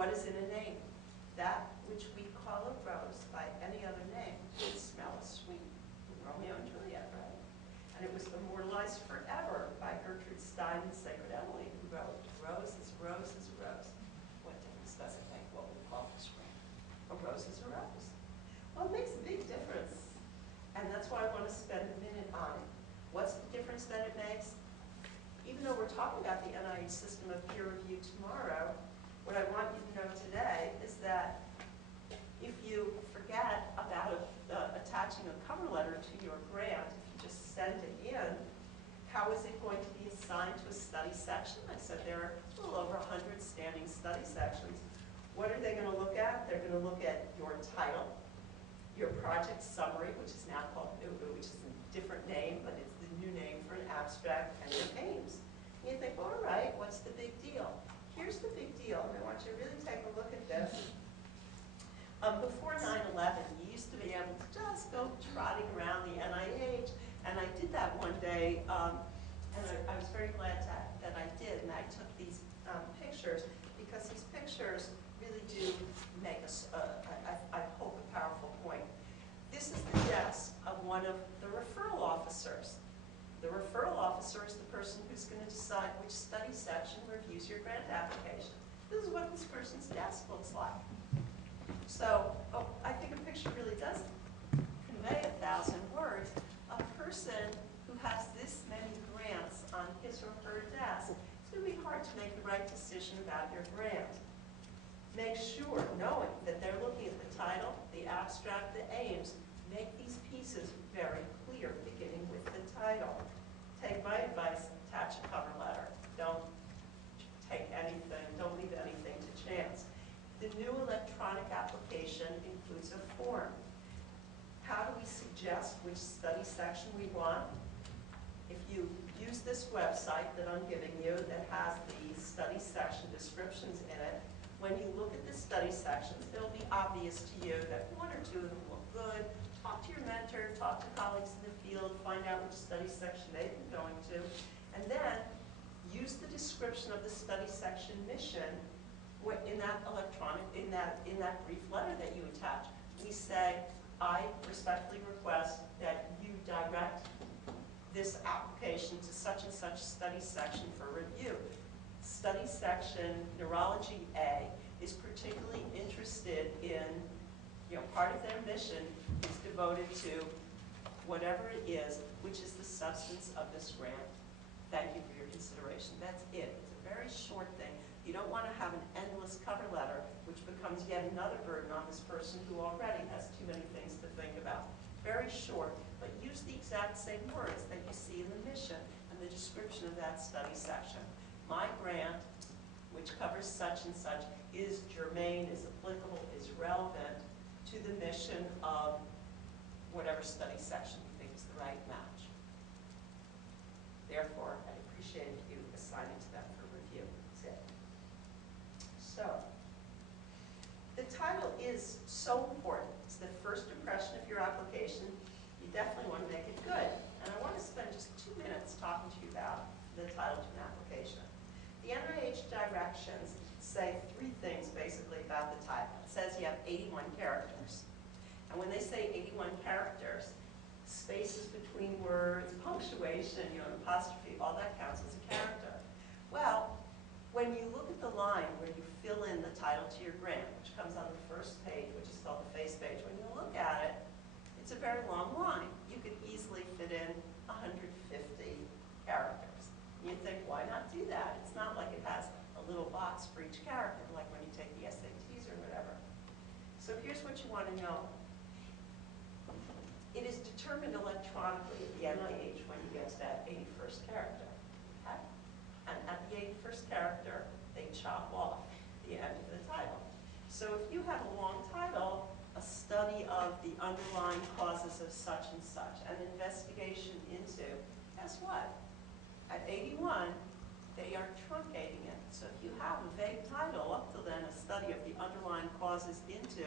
What is in a name? That which we call a rose by any other name would smell as sweet. Romeo and Juliet, right? And it was immortalized forever by Gertrude Stein and Sacred Emily, who wrote, "Rose is a rose is a rose. What difference does it make what we call this ring? A rose is a rose." Well, it makes a big difference. And that's why I want to spend a minute on it. What's the difference that it makes? Even though we're talking about the NIH system of peer review tomorrow, what I want you to know today is that if you forget about attaching a cover letter to your grant, if you just send it in, how is it going to be assigned to a study section? I said there are a little over 100 standing study sections. What are they going to look at? They're going to look at your title, your project summary, which is now called NUBU, which is a different name, but it's the new name for an abstract, and your aims. And you think, well, all right, what's the big deal? Here's the big deal, and I want you to really take a look at this. Before 9/11, you used to be able to just go trotting around the NIH, and I did that one day, and I was very glad that I did, and I took these pictures, because these pictures really do make us, I hope, a powerful point. This is the desk of one of the referral officers. The referral officer is the person who's going to decide which study section reviews your grant application. This is what this person's desk looks like. So I think a picture really does convey 1,000 words. A person who has this many grants on his or her desk, it's going to be hard to make the right decision about your grant. Make sure, knowing that they're looking at the title, the abstract, the aims, make these pieces very clear, beginning with the title. Take my advice, attach a cover letter. Don't take anything, don't leave anything to chance. The new electronic application includes a form. How do we suggest which study section we want? If you use this website that I'm giving you that has the study section descriptions in it, when you look at the study sections, it'll be obvious to you that one or two of them look good. Talk to your mentor, talk to colleagues in the field, find out which study section they've been going to, and then use the description of the study section mission in that electronic, in that brief letter that you attach. We say, I respectfully request that you direct this application to such and such study section for review. Study section Neurology A is particularly interested in, part of their mission is devoted to whatever it is, which is the substance of this grant. Thank you for your consideration. That's it. It's a very short thing. You don't want to have an endless cover letter, which becomes yet another burden on this person who already has too many things to think about. Very short, but use the exact same words that you see in the mission and the description of that study section. My grant, which covers such and such, is germane, is applicable, is relevant to the mission of whatever study section you think is the right match. Therefore, I'd appreciate if you assign it to them for review. That's it. So, the title is so important. It's the first impression of your application. You definitely want to make it good. And I want to spend just 2 minutes talking to you about the title to an application. The NIH directions say 3 things basically about the title. It says you have 81 characters. And when they say 81 characters, spaces between words, punctuation, an apostrophe, all that counts as a character. Well, when you look at the line where you fill in the title to your grant, which comes on the first page, which is called the face page, when you look at it, it's a very long line. You could easily fit in 150 characters. You think, why not do that? It's not like it has a little box for each character, like when you take the SATs or whatever. So here's what you want to know. It is determined electronically at the NIH when you get to that 81st character. Okay? And at the 81st character, they chop off the end of the title. So if you have a long title, a study of the underlying causes of such and such, an investigation into, guess what? At 81, they are truncating it. So if you have a vague title up till then, a study of the underlying causes into,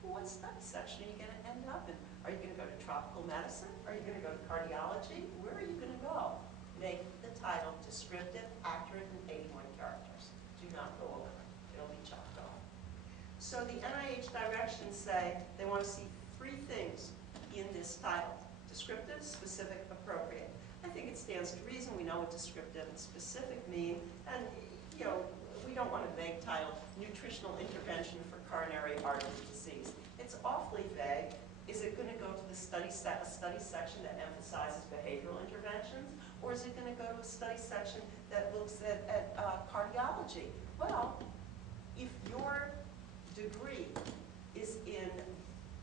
well, what study section are you going to end up in? Are you going to go to tropical medicine? Are you going to go to cardiology? Where are you going to go? Make the title descriptive, accurate, and 81 characters. Do not go over it. It'll be chopped off. So the NIH directions say they want to see three things in this title: descriptive, specific, appropriate. I think it stands to reason. We know what descriptive and specific mean, and we don't want a vague title, nutritional intervention for coronary artery disease. It's awfully vague. Is it going to go to the study section that emphasizes behavioral interventions, or is it going to go to a study section that looks at cardiology? Well, if your degree is in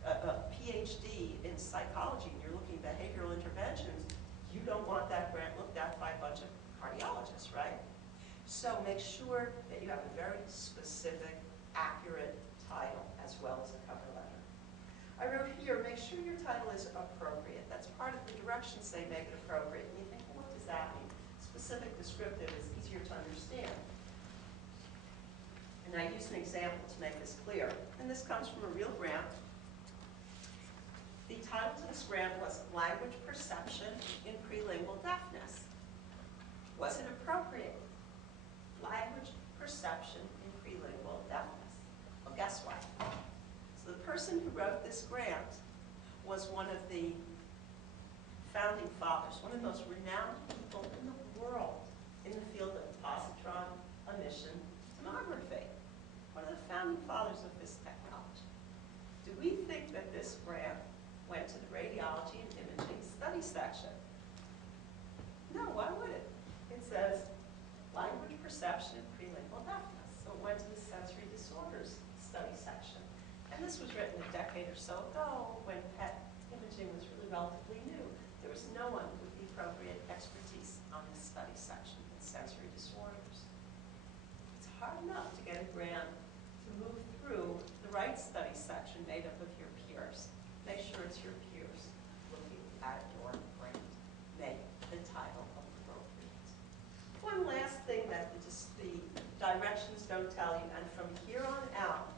a PhD in psychology and you're looking at behavioral interventions, you don't want that grant looked at by a bunch of cardiologists, right? So make sure that you have a very specific, accurate title as well as a cover letter. I wrote here, make sure your title is appropriate. That's part of the directions say make it appropriate. And you think, well, what does that mean? Specific, descriptive is easier to understand. And I use an example to make this clear. And this comes from a real grant. The title to this grant was Language Perception in Prelingual Deafness. Was it appropriate? Language perception in prelingual deafness. Well, guess what? So the person who wrote this grant was one of the founding fathers, one of the most renowned people in the world in the field of positron emission tomography. One of the founding fathers of this technology. Do we think that this grant went to the radiology and imaging study section? No, why would it? It says language perception and prelingual deafness. So it went to the sensory disorders study section. And this was written a decade or so ago when PET imaging was really relatively new. There was no one with the appropriate expertise on this study section in sensory disorders. It's hard enough to get a grant to move through the right study section made up of your peers. Make sure it's your peers looking at your grant. Make the title appropriate. One last thing that the directions don't tell you, and from here on out,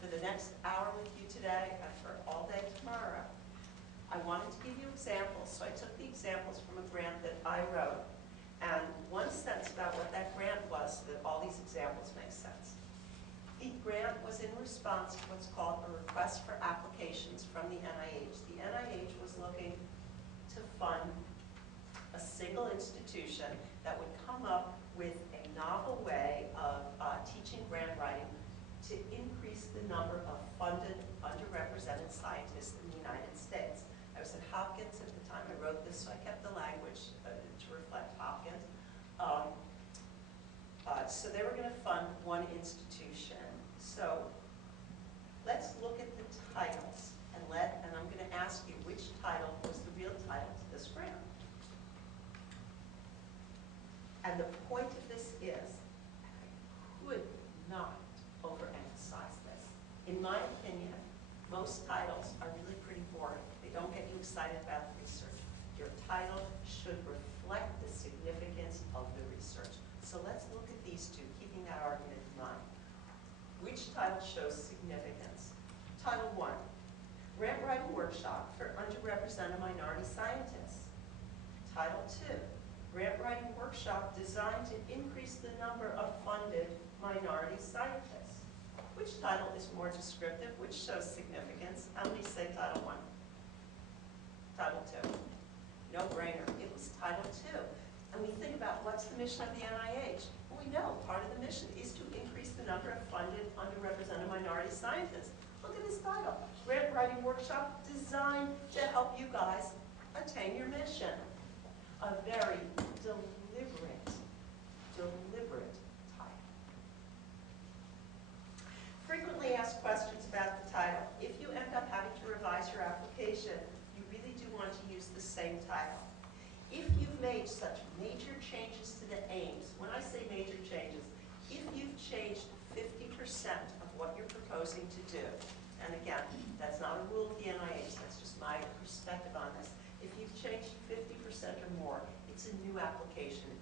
for the next hour with you today and for all day tomorrow, I wanted to give you examples. So I took the examples from a grant that I wrote, and one sentence about what that grant was so that all these examples make sense. The grant was in response to what's called a request for applications from the NIH. The NIH was looking to fund a single institution that would come up with a novel way of teaching grant writing to increase the number of funded, underrepresented scientists in the United States. I was at Hopkins at the time I wrote this, so I kept the language to reflect Hopkins. So they were going to fund one institution. So let's look at the titles, and I'm going to ask you which title was the real title to this grant. And the point of this is, I could not overemphasize this. In my opinion, most titles are really pretty boring. They don't get you excited about the research. Your title should reflect the significance of the research. So let's look at these two, keeping that argument in mind. Which title shows significance? Title 1, Grant Writing Workshop for Underrepresented Minority Scientists. Title 2, Grant Writing Workshop designed to increase the number of funded minority scientists. Which title is more descriptive? Which shows significance? How many say Title 1? Title 2. No brainer. It was Title 2. And we think about what's the mission of the NIH. Well, we know part of the mission is to increase the number of funded underrepresented minority scientists. Look at this title. Grant Writing Workshop designed to help you guys attain your mission. A very deliberate title. Frequently asked questions about the title. If you end up having to revise your application, you really do want to use the same title. If you've made such major changes to the aims, when I say major changes, if you've changed 50% of what you're proposing to do, and again, that's not a rule of the NIH, that's just my perspective on this. If you've changed 50% or more, it's a new application.